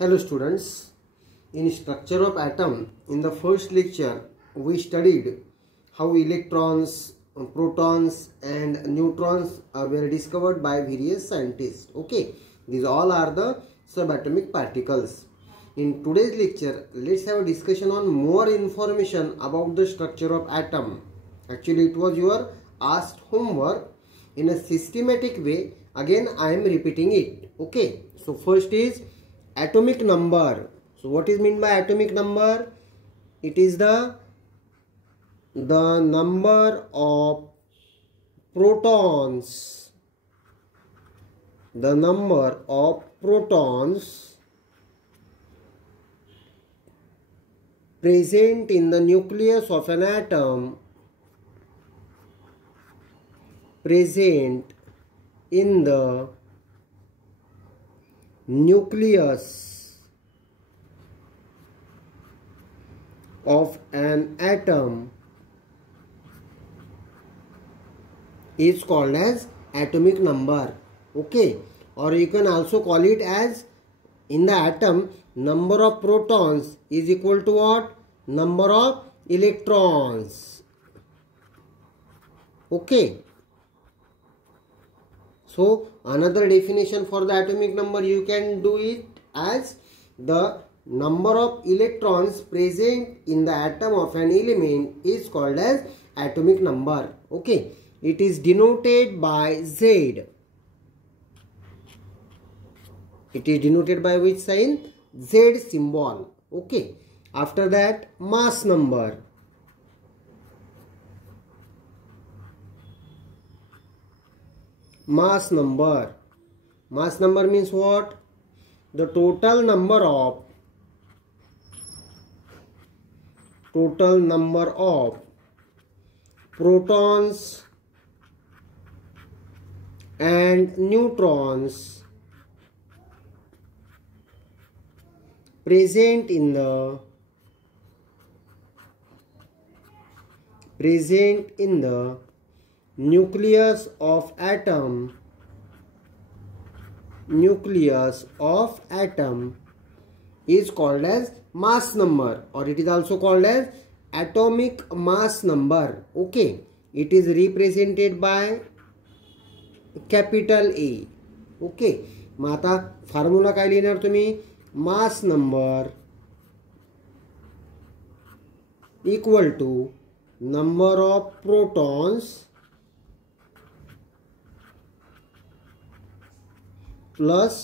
Hello students, in structure of atom, in the first lecture we studied how electrons, protons and neutrons were discovered by various scientists. Okay, these all are the subatomic particles. In today's lecture, let's have a discussion on more information about the structure of atom. Actually, it was your asked homework in a systematic way. Again, I am repeating it. Okay, so first is atomic number. So what is meant by atomic number? It is the number of protons. The number of protons present in the nucleus of an atom. Present in the nucleus of an atom is called as atomic number. Okay, or you can also call it as, in the atom, number of protons is equal to what? Number of electrons. Okay, so another definition for the atomic number, you can do it as the number of electrons present in the atom of an element is called as atomic number. Okay, it is denoted by Z. It is denoted by which sign? Z symbol. Okay, after that, mass number. Mass number. Mass number means what? The total number of protons and neutrons present in the nucleus of atom is called as mass number, or it is also called as atomic mass number. Okay, it is represented by capital A. Okay, मग आता फॉर्म्युला काय लिहिणार तुम्ही? Mass number equal to number of protons plus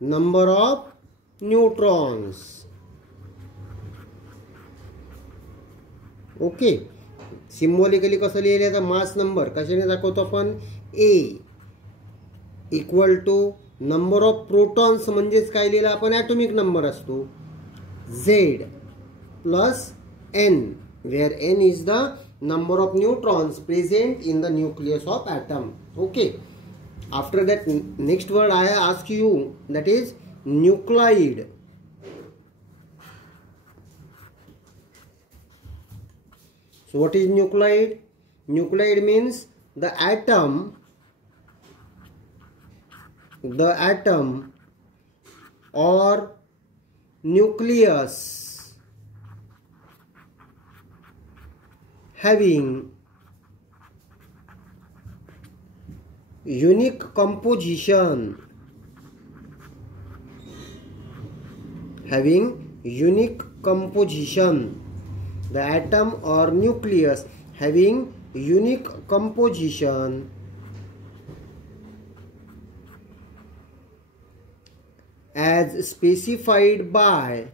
number of neutrons. Okay, symbolically कसं लिहिलं? Mass number कशाने दाखवतो आपण? A equal to number of protons म्हणजेच काय लिहिलं आपण? ॲटॉमिक नंबर असतो. Z plus N, where N is the number of neutrons present in the nucleus of atom. Okay, after that, next word I ask you, that is nuclide. So what is nuclide? Nuclide means the atom or nucleus having unique composition. The atom or nucleus having unique composition as specified by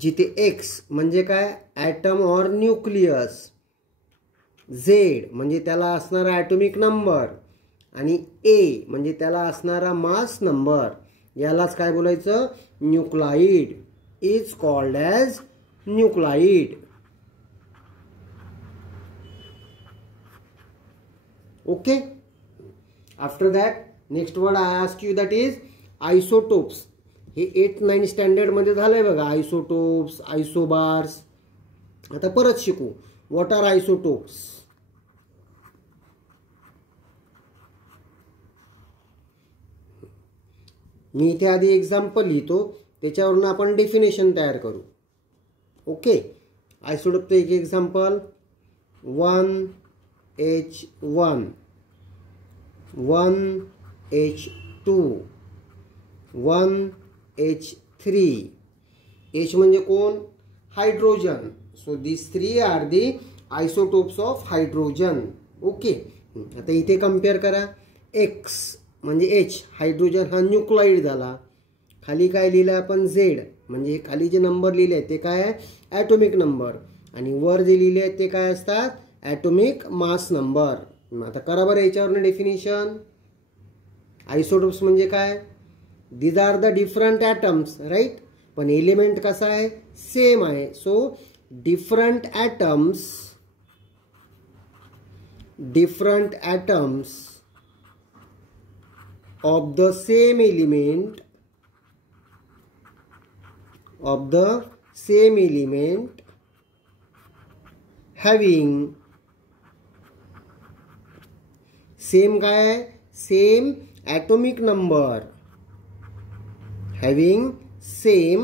जिथे एक्स म्हणजे काय? ॲटम और nucleus, Z म्हणजे त्याला असणारा atomic number आणि ए म्हणजे त्याला असणारा मास नंबर, यालाच काय बोलायचं? Nuclide. Is called as nuclide. Okay, after that next word I ask you, that is isotopes. हे 8-9 स्टँडर्ड मध्ये झालंय बघा. Isotopes, isobars. आता परत शिकू. What are isotopes? मी इथे आधी एक्झाम्पल लिहितो, त्याच्यावरून आपण डेफिनेशन तयार करू. ओके. आयसोटोपचं एक example 1H1 1H2 1H3. H म्हणजे कोण? Hydrogen. So this 3 are the isotopes of hydrogen. Okay. आता इथे कम्पेअर करा. X म्हणजे H, हायड्रोजन हा न्यूक्लाइड झाला. खाली काय लिहिलं आपण? Z, म्हणजे खाली जे नंबर लिहिले आहेत ते काय आहे? Atomic number. आणि वर जे लिहिले आहेत ते काय असतात? Atomic mass number. आता करा बरं याच्यावरनं डेफिनेशन. आयसोटोप्स म्हणजे काय? These are the different atoms, right. पण एलिमेंट कसा आहे? सेम आहे. So different atoms of the same element having same काय आहे? same atomic number, having same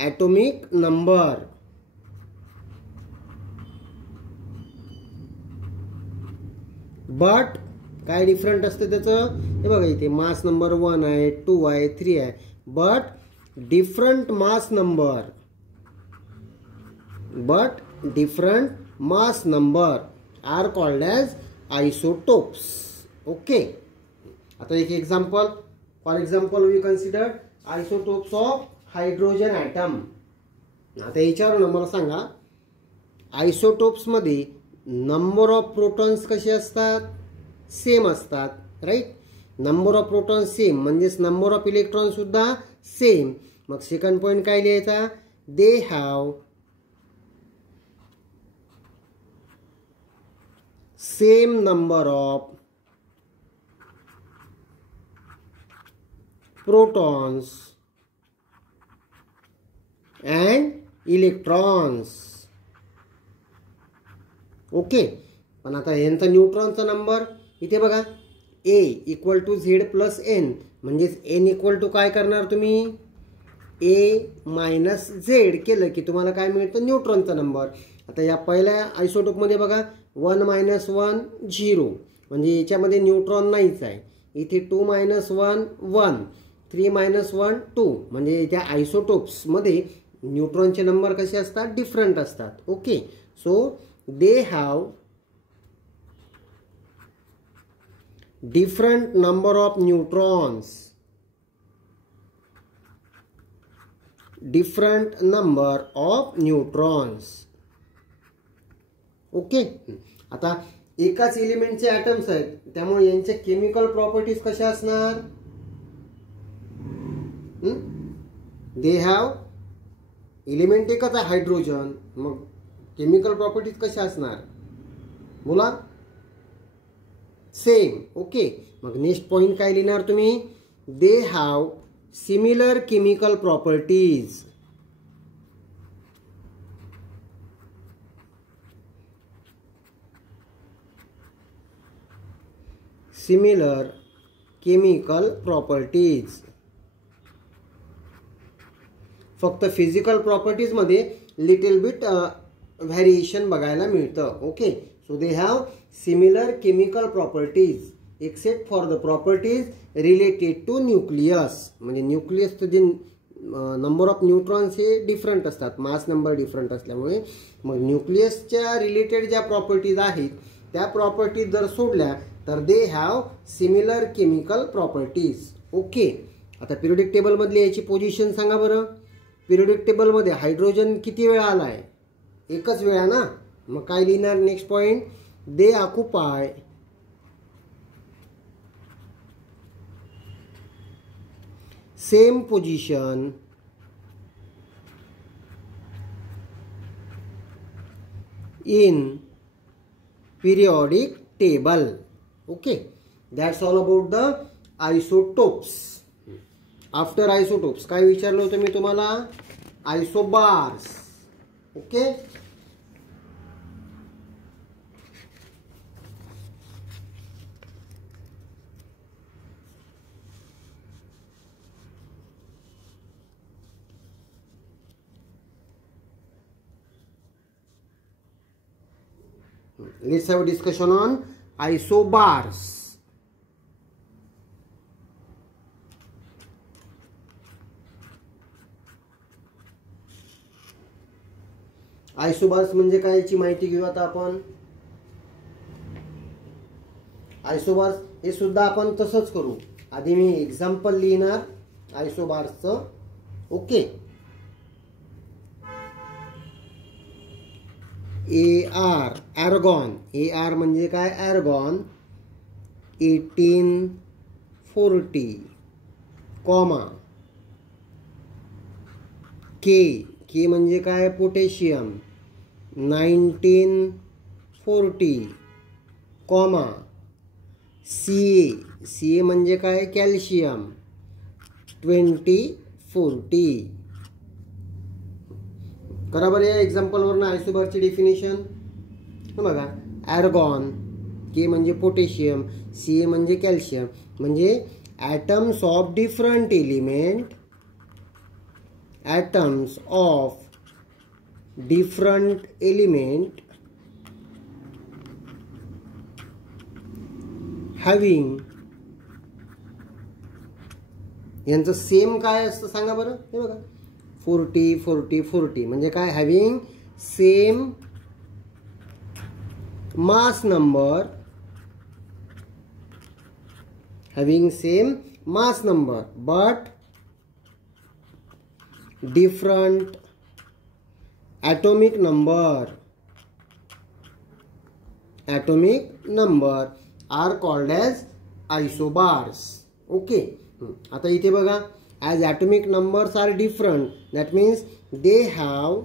atomic number. but काय डिफरंट असते त्याचं? हे बघा इथे मास नंबर 1 आहे, 2 आहे, 3 आहे. But different mass number are called as isotopes. Okay. आता एक example. For example we consider isotopes of hydrogen atom. आता याच्यावर मला सांगा, आयसोटोप्समध्ये नंबर ऑफ प्रोटॉन्स कसे असतात? सेम असतात, right. Number of protons same म्हणजेच नंबर ऑफ इलेक्ट्रॉन सुद्धा सेम. मग सेकंड पॉईंट काय लिहायचा? They have same number of protons and electrons. Okay. पण आता यांचा न्यूट्रॉनचा नंबर इथे बघा, A equal to Z plus N, म्हणजेच N इक्वल टू काय करणार तुम्ही? A मायनस Z केलं की तुम्हाला काय मिळतं? न्यूट्रॉनचा नंबर. आता या पहिल्या आयसोटोपमध्ये बघा 1 - 1 0, म्हणजे याच्यामध्ये न्यूट्रॉन नाहीच आहे. इथे 2 - 1 1, 3 - 1 2, म्हणजे त्या आयसोटोप्समध्ये न्यूट्रॉनचे नंबर कसे असतात? डिफरंट असतात. ओके. सो they have different number of neutrons, okay. आता एकाच एलिमेंटचे ॲटम्स आहेत, त्यामुळे यांच्या केमिकल प्रॉपर्टीज कशा असणार? दे हॅव, एलिमेंट एकच आहे हायड्रोजन, मग केमिकल प्रॉपर्टीज कशा असणार? बोला. सेम. ओके. मग नेक्स्ट पॉइंट काय लिहिणार तुम्ही? They have similar chemical properties. Similar chemical properties. फक्त फिजिकल प्रॉपर्टीज मध्ये लिटिल बिट व्हॅरिएशन बघायला मिळतं. ओके. सो they have similar chemical properties except for the properties related to nucleus. म्हणजे न्यूक्लियसचं जे नंबर ऑफ न्यूट्रॉन्स हे डिफरंट असतात, मास नंबर डिफरंट असल्यामुळे. मग न्यूक्लियसच्या रिलेटेड ज्या प्रॉपर्टीज आहेत त्या प्रॉपर्टीज जर सोडल्या तर they have similar chemical properties. Okay. आता पिरियोडिक टेबलमधली याची पोझिशन सांगा बरं. पिरियोडिक टेबलमध्ये हायड्रोजन किती वेळा आला आहे? एकच वेळा ना. मग काय लिहिणार? Next point, they occupy same position in periodic table. Okay, that's all about the isotopes. After isotopes काय विचारलं होतं मी तुम्हाला? Isobars. Okay. Let's have a discussion on isobars. Isobars म्हणजे काय याची माहिती घेऊ आता आपण. आयसोबार्स हे सुद्धा आपण तसंच करू. आधी मी एक्झाम्पल लिहिणार आयसोबार्सचं. ओके. AR argon. AR म्हणजे काय? आर्गॉन 1840 कॉमा के म्हणजे काय? पोटॅशियम 1940 कॉमा CA म्हणजे काय? कॅल्शियम 2040. बरोबर. या एक्झाम्पलवरनं आयसोबारची डेफिनेशन बघा. आर्गॉन, के म्हणजे पोटॅशियम, CA म्हणजे कॅल्शियम, म्हणजे atoms of different element, atoms of different element having यांचं सेम काय असतं सांगा बरं. हे बघा 40 40 40 म्हणजे काय? Having same mass number, having same mass number but different atomic number are called as isobars. Okay. आता इथे बघा, as atomic numbers are different, that means they have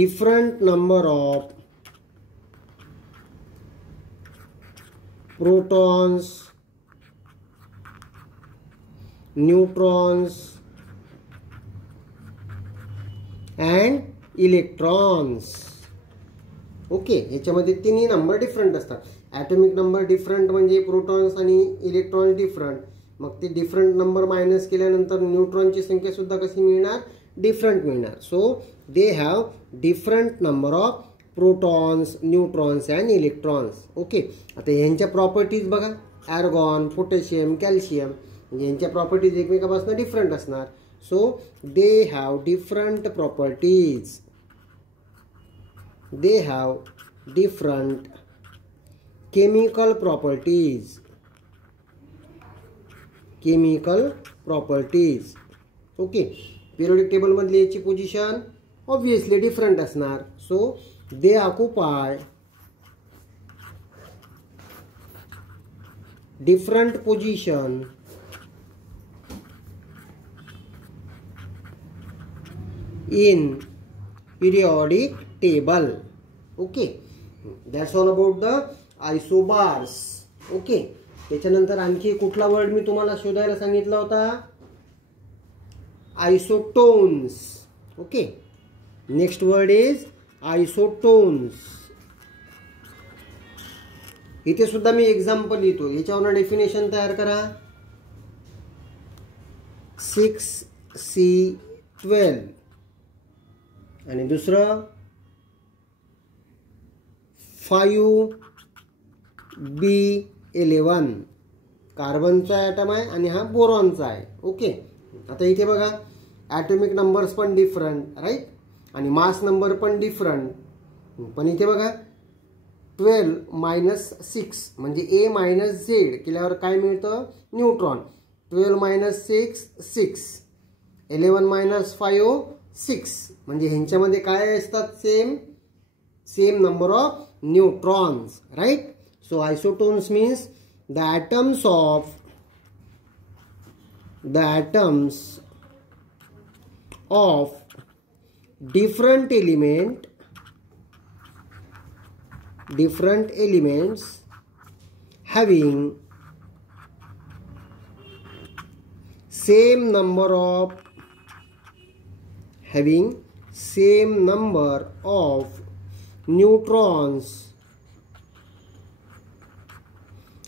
different number of protons, neutrons and electrons. Okay. याच्यामध्ये तिन्ही number different असतात. Atomic number different म्हणजे प्रोटॉन्स आणि electrons different. मग ते different number minus केल्यानंतर न्यूट्रॉनची संख्या सुद्धा कशी मिळणार? डिफरंट मिळणार. So they have different number of protons, neutrons and electrons. Okay. आता ह्यांच्या प्रॉपर्टीज बघा. आर्गॉन, पोटॅशियम, कॅल्शियम यांच्या प्रॉपर्टीज एकमेकांपासून डिफरंट असणार. So they have different properties. They have different chemical properties. Chemical properties. Okay. Periodic table मधली याची position obviously different असणार. So they occupy different position in periodic table. Okay. That's all about the isobars. Okay. त्याच्यानंतर आणखी कुठला वर्ड मी तुम्हाला शोधायला सांगितला होता? Isotones. Okay. Next word is isotones. इथे सुद्धा मी एक्झाम्पल लिहितो. याच्यावर डेफिनेशन तयार करा. 6C12 आणि दुसरं 5B11 कार्बनचा ॲटम आहे आणि हा बोरॉनचा आहे. ओके. आता इथे बघा, ॲटॉमिक नंबर्स पण डिफरंट, राईट, आणि मास नंबर पण डिफरंट. पण इथे बघा 12 - 6 म्हणजे A - Z केल्यावर काय मिळतं? न्यूट्रॉन. 12 - 6 6, 11 - 5 6 म्हणजे ह्यांच्यामध्ये काय असतात? Same number of neutrons, right. So isotones means the atoms of different elements having same number of neutrons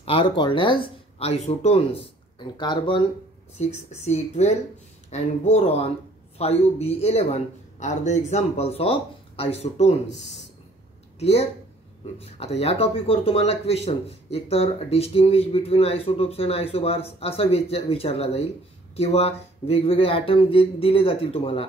are called as isotones. And carbon 6C12 and boron 5B11 are the examples of isotones. Clear. आता या टॉपिकवर तुम्हाला question एकतर distinguish between isotopes and isobars असा विचारला जाईल, किंवा वेगवेगळे ॲटम दिले जातील तुम्हाला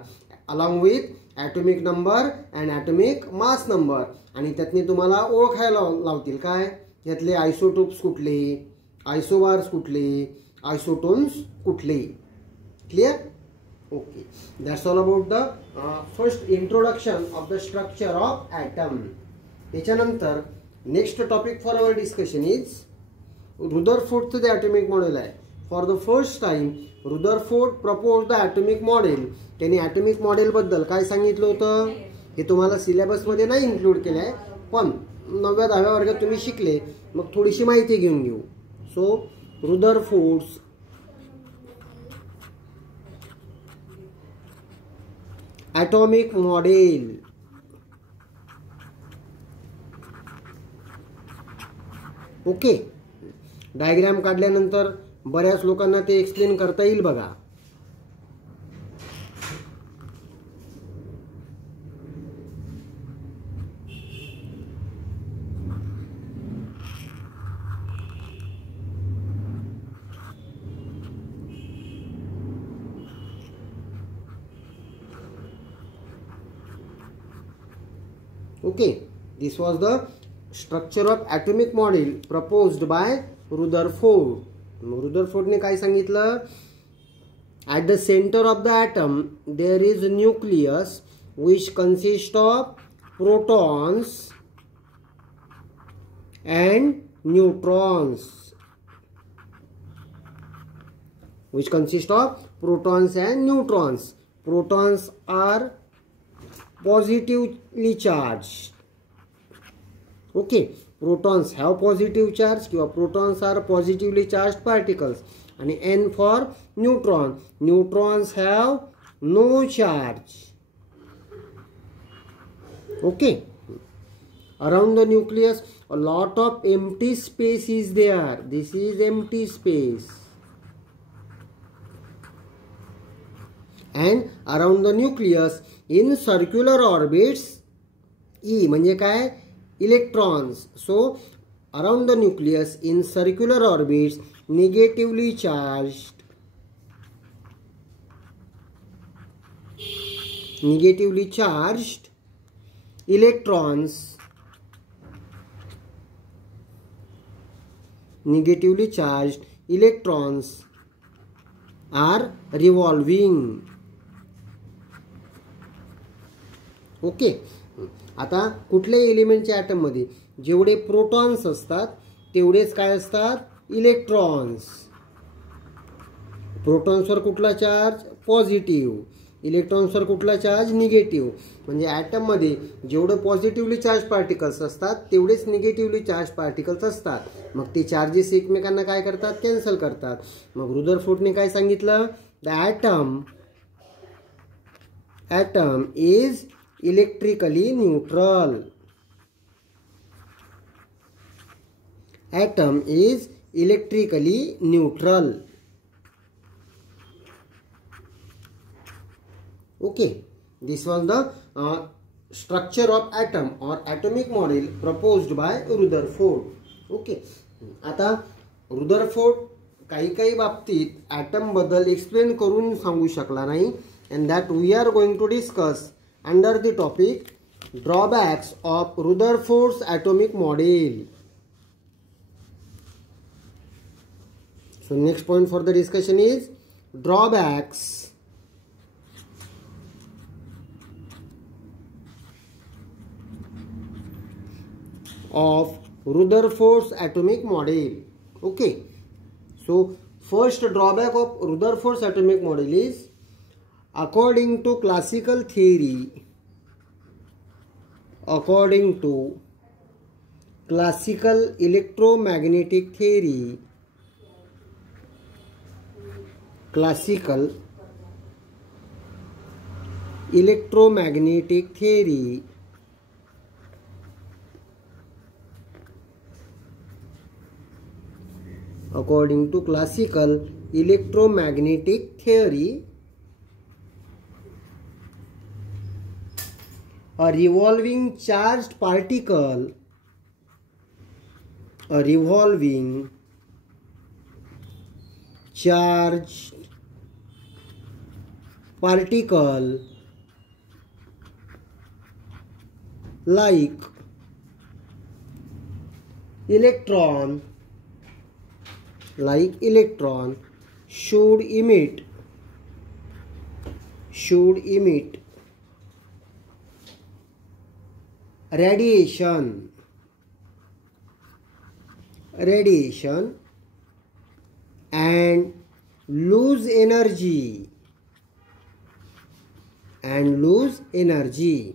along with atomic number and atomic mass number, आणि त्यातनी तुम्हाला ओळखायला लावतील काय यातले आयसोटोप्स कुठले, आयसोबार्स कुठले, आयसोटोन्स कुठले. Clear. Okay, that's all about the first introduction of the structure of atom. त्याच्यानंतर next topic for our discussion is रुदरफोर्डचं जे ॲटॉमिक मॉडेल आहे. For the first time Rutherford propose the atomic model. त्यांनी atomic मॉडेलबद्दल काय सांगितलं होतं हे तुम्हाला सिलेबसमध्ये नाही इन्क्लूड केलं आहे, पण 9व्या 10व्या वर्गात तुम्ही शिकले, मग थोडीशी माहिती घेऊन घेऊ. सो रुदरफोर्ड्स ॲटॉमिक मॉडेल. ओके, डायग्राम काढल्यानंतर बऱ्याच लोकांना ते एक्सप्लेन करता येईल बघा. Okay, this was the structure of atomic model proposed by Rutherford. Rutherford ने काय सांगितलं, at the center of the atom there is a nucleus which consists of protons and neutrons. Which consist of protons and neutrons. Protons are positively charged. Okay, protons have positive charge किंवा protons are positively charged particles. आणि N for neutron. Neutrons have no charge. Okay, around the nucleus a lot of empty space is there. This is empty space. And around the nucleus in circular orbits, E म्हणजे काय, electrons. So around the nucleus in circular orbits negatively charged electrons are revolving. Okay, आता कुठल्याही एलिमेंटच्या ॲटम मध्ये जेवढे प्रोटॉन्स असतात तेवढेच काय असतात, इलेक्ट्रॉन्स. प्रोटॉन्सवर कुठला चार्ज, पॉझिटिव्ह. इलेक्ट्रॉन्सवर कुठला चार्ज, निगेटिव्ह. म्हणजे ॲटम मध्ये जेवढे पॉझिटिव्हली चार्ज पार्टिकल्स असतात तेवढेच निगेटिव्हली चार्ज पार्टिकल्स असतात. मग ते चार्जेस एकमेकांना काय करतात, कॅन्सल करतात. मग रुदरफोर्डने काय सांगितलं, the atom is electrically neutral. Atom is electrically neutral. Okay, this was the structure of atom or atomic model proposed by Rutherford. Okay, आता रुदरफोर्ड काही बाबतीत ॲटम बद्दल एक्सप्लेन करून सांगू शकला नाही, and that we are going to discuss under the topic drawbacks of Rutherford's atomic model. So next point for the discussion is drawbacks of Rutherford's atomic model. Okay, so first drawback of Rutherford's atomic model is, according to classical electromagnetic theory, according to classical electromagnetic theory, A revolving charged particle, a revolving charged particle like electron, should emit radiation and lose energy.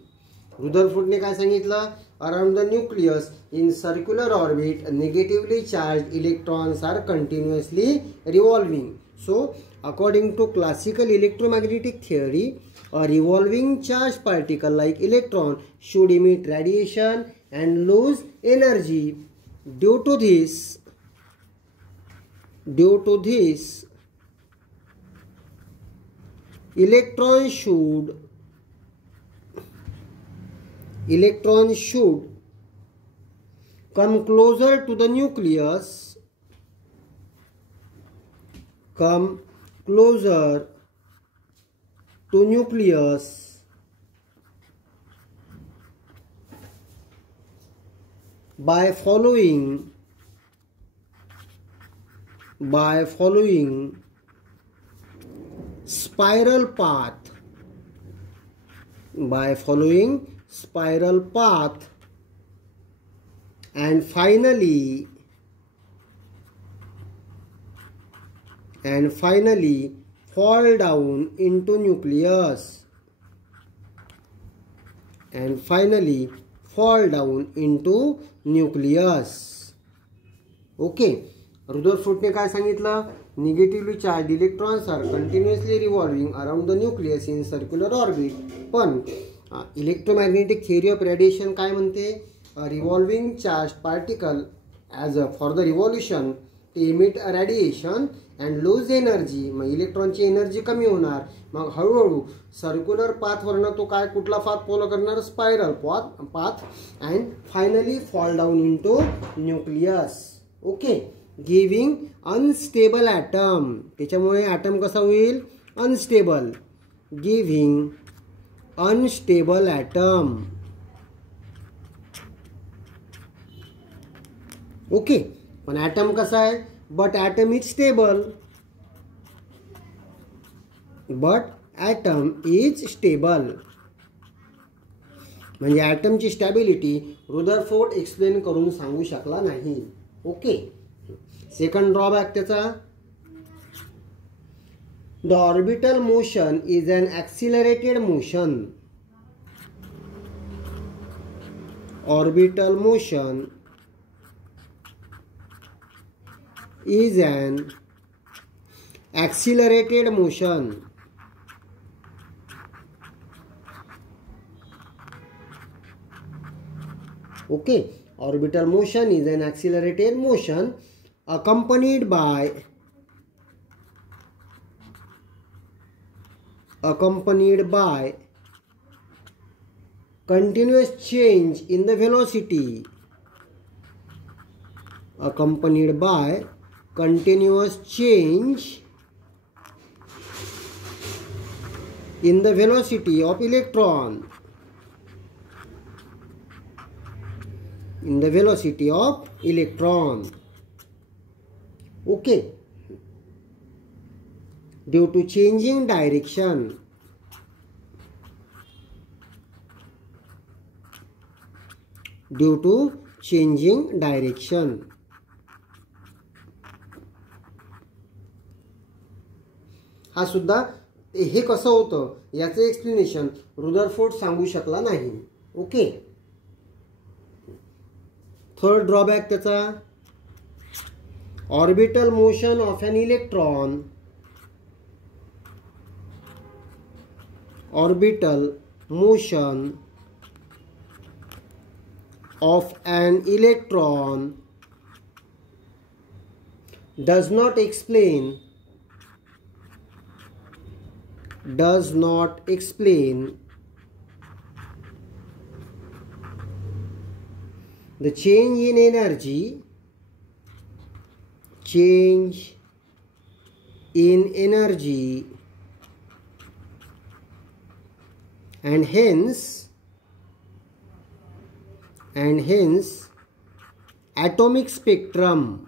रुदरफोर्डने काय सांगितलं? Around the nucleus in circular orbit negatively charged electrons are continuously revolving. So according to classical electromagnetic theory, a revolving charged particle like electron should emit radiation and lose energy. Due to this, electron should come closer to the nucleus, by following spiral path, and finally fall down into nucleus. Okay. रुदरफोर्डने काय सांगितलं? Negatively charge electrons are continuously revolving around the nucleus in circular orbit. पण electromagnetic theory of radiation काय म्हणते? A revolving charge particle as a for the revolution ते emit a radiation and lose energy. मग इलेक्ट्रॉनची energy कमी होणार. मग हळूहळू सर्क्युलर पाथवरनं तो काय कुठला पाथ फॉलो करणार? Spiral path and finally fall down into nucleus. Okay. Giving unstable atom. त्याच्यामुळे ॲटम कसा होईल? Unstable. Giving unstable atom. Okay. पण ॲटम कसा आहे? But atom is stable. म्हणजे ॲटमची स्टॅबिलिटी रुदरफोर्ड एक्सप्लेन करून सांगू शकला नाही. ओके. सेकंड ड्रॉबॅक त्याचा, the orbital motion is an accelerated motion. Orbital motion is an accelerated motion. Okay, orbital motion is an accelerated motion accompanied by continuous change in the velocity. Continuous change in the velocity of electron. Okay. Due to changing direction. हा सुद्धा हे कसं होतं याचं explanation Rutherford सांगू शकला नाही. Okay. Third drawback त्याचा, orbital motion of an electron. Orbital motion of an electron does not explain The change in energy, change in energy, and hence atomic spectrum,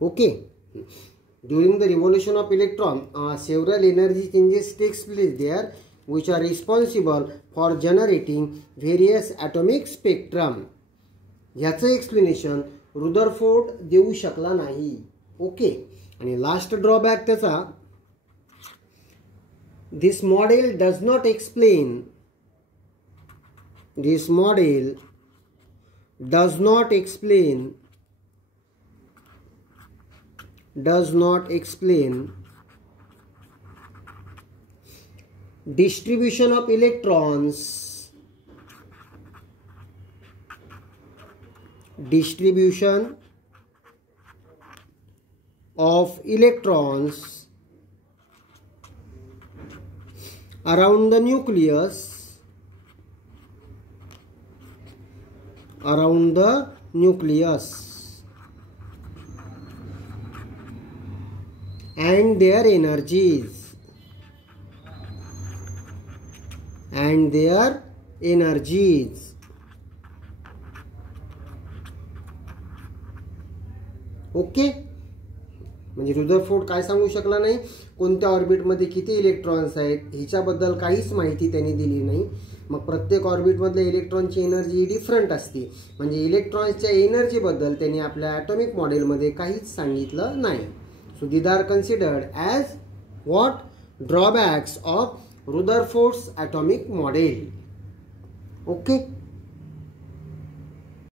okay. During the revolution of electron, several energy changes takes place there, which are responsible for generating various atomic spectrum. ह्याचं explanation Rutherford देऊ शकला नाही, ओके. आणि last drawback त्याचा, this model does not explain distribution of electrons, around the nucleus and their energies, okay. म्हणजे रुदरफोर्ड काय सांगू शकला नाही, कोणत्या ऑर्बिटमध्ये किती इलेक्ट्रॉन्स आहेत ह्याच्याबद्दल काहीच माहिती त्यांनी दिली नाही. मग प्रत्येक ऑर्बिटमधल्या इलेक्ट्रॉनची एनर्जी डिफरंट असते, म्हणजे इलेक्ट्रॉन्सच्या एनर्जीबद्दल त्यांनी आपल्या ॲटॉमिक मॉडेलमध्ये काहीच सांगितलं नाही. So these are considered as what, drawbacks of Rutherford's atomic model, okay.